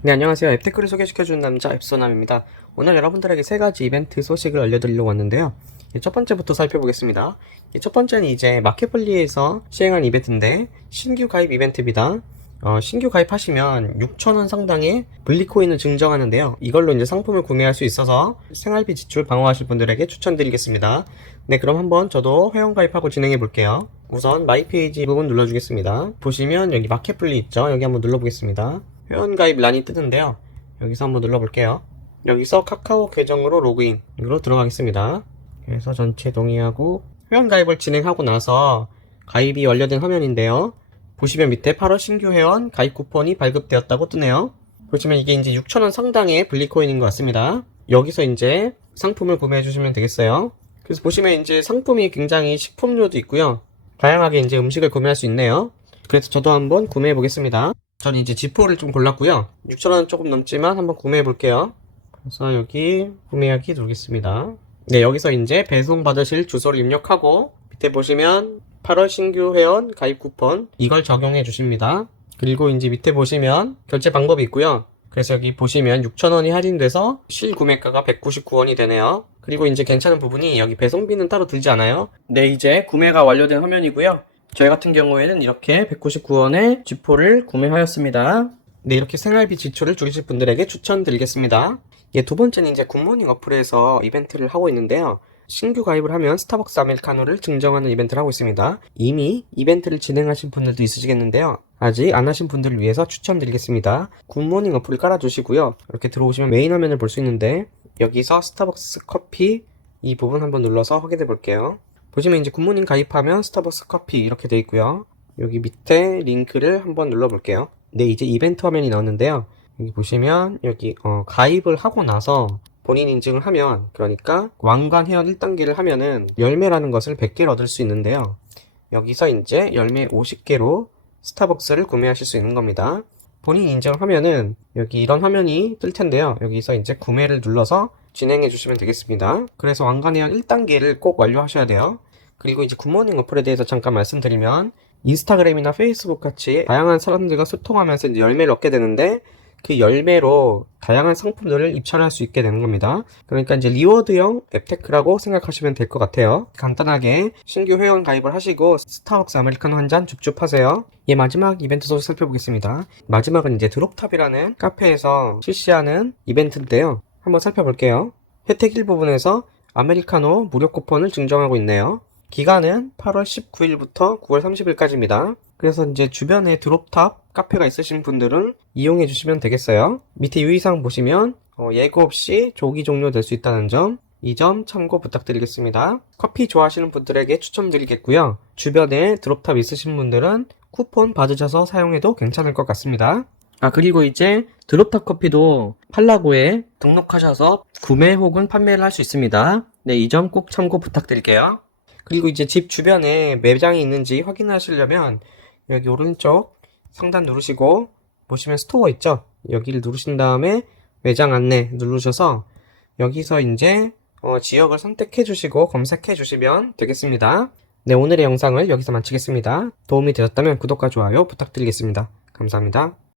네, 안녕하세요. 앱테크를 소개시켜주는 남자 앱소남입니다. 오늘 여러분들에게 세 가지 이벤트 소식을 알려드리려고 왔는데요. 예, 첫 번째부터 살펴보겠습니다. 예, 첫 번째는 이제 마켓플리에서 시행한 이벤트인데, 신규 가입 이벤트입니다. 어, 신규 가입하시면 6,000원 상당의 블리코인을 증정하는데요. 이걸로 이제 상품을 구매할 수 있어서 생활비 지출 방어하실 분들에게 추천드리겠습니다. 네, 그럼 한번 저도 회원 가입하고 진행해 볼게요. 우선 마이 페이지 부분 눌러주겠습니다. 보시면 여기 마켓플리 있죠? 여기 한번 눌러보겠습니다. 회원 가입 란이 뜨는데요. 여기서 한번 눌러볼게요. 여기서 카카오 계정으로 로그인. 이로 들어가겠습니다. 그래서 전체 동의하고 회원 가입을 진행하고 나서 가입이 완료된 화면인데요. 보시면 밑에 8월 신규 회원 가입 쿠폰이 발급되었다고 뜨네요. 보시면 이게 이제 6,000원 상당의 블리코인인 것 같습니다. 여기서 이제 상품을 구매해 주시면 되겠어요. 그래서 보시면 이제 상품이 굉장히 식품류도 있고요. 다양하게 이제 음식을 구매할 수 있네요. 그래서 저도 한번 구매해 보겠습니다. 저는 이제 지포를 좀 골랐고요. 6,000원 조금 넘지만 한번 구매해 볼게요. 그래서 여기 구매하기 누르겠습니다. 네, 여기서 이제 배송 받으실 주소를 입력하고 밑에 보시면 8월 신규 회원 가입 쿠폰 이걸 적용해 주십니다. 그리고 이제 밑에 보시면 결제 방법이 있고요. 그래서 여기 보시면 6,000원이 할인돼서 실 구매가가 199원이 되네요. 그리고 이제 괜찮은 부분이 여기 배송비는 따로 들지 않아요. 네, 이제 구매가 완료된 화면이고요. 저희 같은 경우에는 이렇게 199원에 지포를 구매하였습니다. 네, 이렇게 생활비 지출을 줄이실 분들에게 추천드리겠습니다. 예, 두 번째는 이제 굿모닝 어플에서 이벤트를 하고 있는데요. 신규 가입을 하면 스타벅스 아메리카노를 증정하는 이벤트를 하고 있습니다. 이미 이벤트를 진행하신 분들도 있으시겠는데요. 아직 안 하신 분들을 위해서 추천드리겠습니다. 굿모닝 어플을 깔아주시고요. 이렇게 들어오시면 메인 화면을 볼 수 있는데 여기서 스타벅스 커피 이 부분 한번 눌러서 확인해 볼게요. 보시면 이제 굿모닝 가입하면 스타벅스 커피 이렇게 돼 있고요. 여기 밑에 링크를 한번 눌러 볼게요. 네, 이제 이벤트 화면이 나오는데요. 여기 보시면 여기 어, 가입을 하고 나서 본인 인증을 하면 그러니까 왕관 회원 1단계를 하면은 열매라는 것을 100개를 얻을 수 있는데요. 여기서 이제 열매 50개로 스타벅스를 구매하실 수 있는 겁니다. 본인 인증을 하면은 여기 이런 화면이 뜰 텐데요. 여기서 이제 구매를 눌러서 진행해 주시면 되겠습니다. 그래서 왕관 회원 1단계를 꼭 완료하셔야 돼요. 그리고 이제 굿모닝 어플에 대해서 잠깐 말씀드리면 인스타그램이나 페이스북 같이 다양한 사람들과 소통하면서 이제 열매를 얻게 되는데 그 열매로 다양한 상품들을 입찰할 수 있게 되는 겁니다. 그러니까 이제 리워드형 앱테크라고 생각하시면 될 것 같아요. 간단하게 신규 회원 가입을 하시고 스타벅스 아메리카노 한 잔 줍줍 하세요. 예, 마지막 이벤트 소식 살펴보겠습니다. 마지막은 이제 드롭탑이라는 카페에서 실시하는 이벤트인데요. 한번 살펴볼게요. 혜택 일부분에서 아메리카노 무료 쿠폰을 증정하고 있네요. 기간은 8월 19일부터 9월 30일까지입니다. 그래서 이제 주변에 드롭탑 카페가 있으신 분들은 이용해 주시면 되겠어요. 밑에 유의사항 보시면 어, 예고 없이 조기 종료될 수 있다는 점, 이 점 참고 부탁드리겠습니다. 커피 좋아하시는 분들에게 추천드리겠고요. 주변에 드롭탑 있으신 분들은 쿠폰 받으셔서 사용해도 괜찮을 것 같습니다. 아, 그리고 이제 드롭탑 커피도 팔라고에 등록하셔서 구매 혹은 판매를 할 수 있습니다. 네, 이 점 꼭 참고 부탁드릴게요. 그리고 이제 집 주변에 매장이 있는지 확인하시려면 여기 오른쪽 상단 누르시고 보시면 스토어 있죠? 여기를 누르신 다음에 매장 안내 누르셔서 여기서 이제 어, 지역을 선택해 주시고 검색해 주시면 되겠습니다. 네, 오늘의 영상을 여기서 마치겠습니다. 도움이 되셨다면 구독과 좋아요 부탁드리겠습니다. 감사합니다.